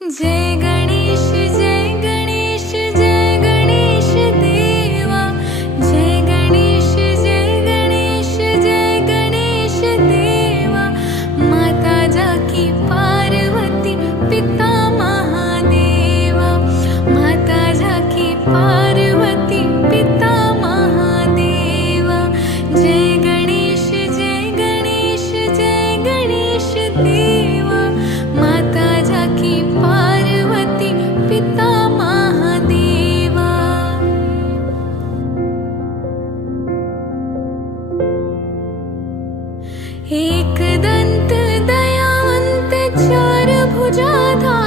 जय गणेश जय गणेश जय गणेश देवा। जय गणेश जय गणेश जय गणेश देवा। माता जाकी पार्वती पिता महादेवा। माता जाकी पार्वती पिता महादेवा। जय गणेश जय गणेश जय गणेश देवा। माता जाकी पार्वती पिता महादेवा। एक दंत दयावंत चार भुजाधार।